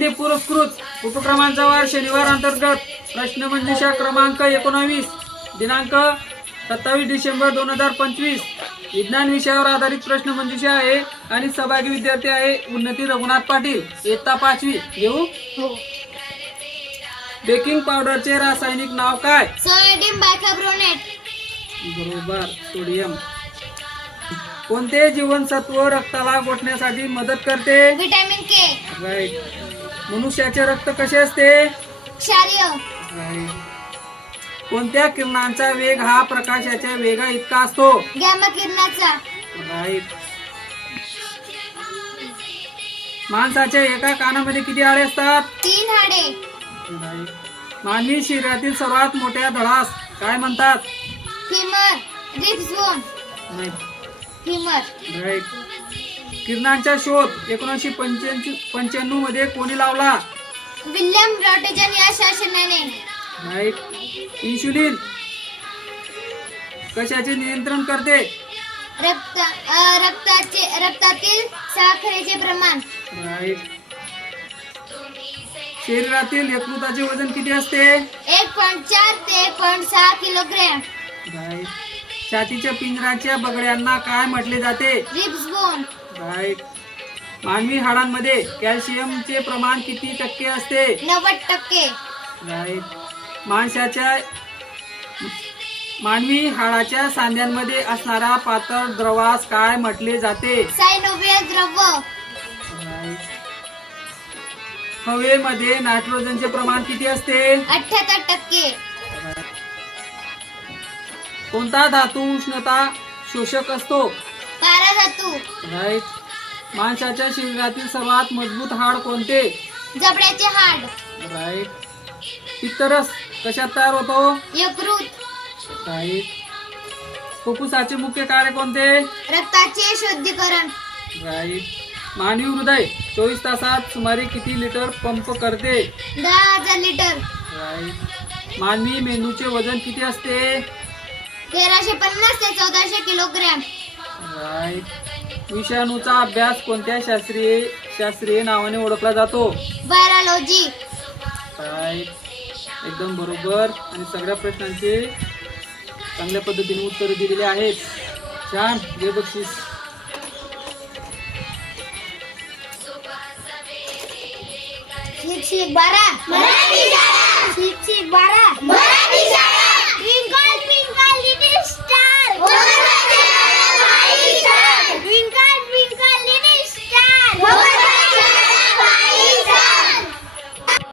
गांधी पुरस्कृत उपक्रमांचा वार शनिवार अंतर्गत प्रश्नमंजुषा क्रमांक 19 दिनांक 27 डिसेंबर 2025 विज्ञान विषयावर आधारित प्रश्नमंजुषा आहे आणि सहभागी विद्यार्थी आहे उन्नती रघुनाथ पाटील, इयत्ता 5वी. घेऊ. बेकिंग पावडरचे रासायनिक नाव काय? Sodium bicarbonate. बरोबर, सोडियम. कोणते जीवनसत्व रक्ताला गोठण्यासाठी मदत करते? विटॅमिन के. राईट. मनुष्याचे रक्त कसे असते? क्षारीय. राईट. कोणत्या किरणांचा वेग हा प्रकाशाच्या वेगा इतका असतो? गॅमा किरणाचा. राईट. माणसाच्या एका कानामध्ये किती हाडे असतात? 3 हाडे. राईट. मानवी शरीरातील सर्वात मोठ्या धडास काय म्हणतात? Femur. Ribs bone. Right. Femur. Right. किरणांचा शोध 1995 मध्ये कोणी लावला? विल्यम रॉटजन या शासनाने. राईट. इन्शुलिन कशाचे नियंत्रण करते? रक्तातील साखरेचे प्रमाण. राईट. शरीरातील यकृताचे वजन किती असते? 1.4 ते 1.6 किलोग्रॅम. राईट. छातीच्या पिंजराच्या बगड्यांना काय म्हटले जाते? Ribs bone. राईट. मानवी हाडांमध्ये कॅल्शियमचे प्रमाण किती टक्के असते? 90%. राईट. मानवी हाडाच्या सांध्यांमध्ये असणारा पातळ द्रवास काय म्हटले जाते? सायनोव्हियल द्रव. राईट. हवेमध्ये नायट्रोजनचे प्रमाण किती असते? 78%. कोणता धातू उष्णता शोषक असतो? पारा धातू. राईट. माणसाच्या शरीरातील सर्वात मजबूत हाड कोणते? जबड्याचे हाड. राईट. पित्तरस कशात तयार होतो? यकृत. राईट. फुफ्फुसाचे मुख्य कार्य कोणते? रक्ताचे शुद्धीकरण. राईट. मानवी हृदय 24 तासात सुमारे किती लिटर पंप करते? 10,000 लिटर. राईट. मानवी मेंदूचे वजन किती असते? 1350 ते 1400 किलोग्रॅम. राईट. विषाणूचा अभ्यास कोणत्या शास्त्रीय नावाने ओळखला जातो? व्हायरॉलॉजी. राईट. एकदम बरोबर. आणि सगळ्या प्रश्नांचे चांगल्या पद्धतीने उत्तर दिलेले आहेत. छान. घे बक्षीस. शिक्षक 12 मराठी शाळा. शिक्षक 12 मराठी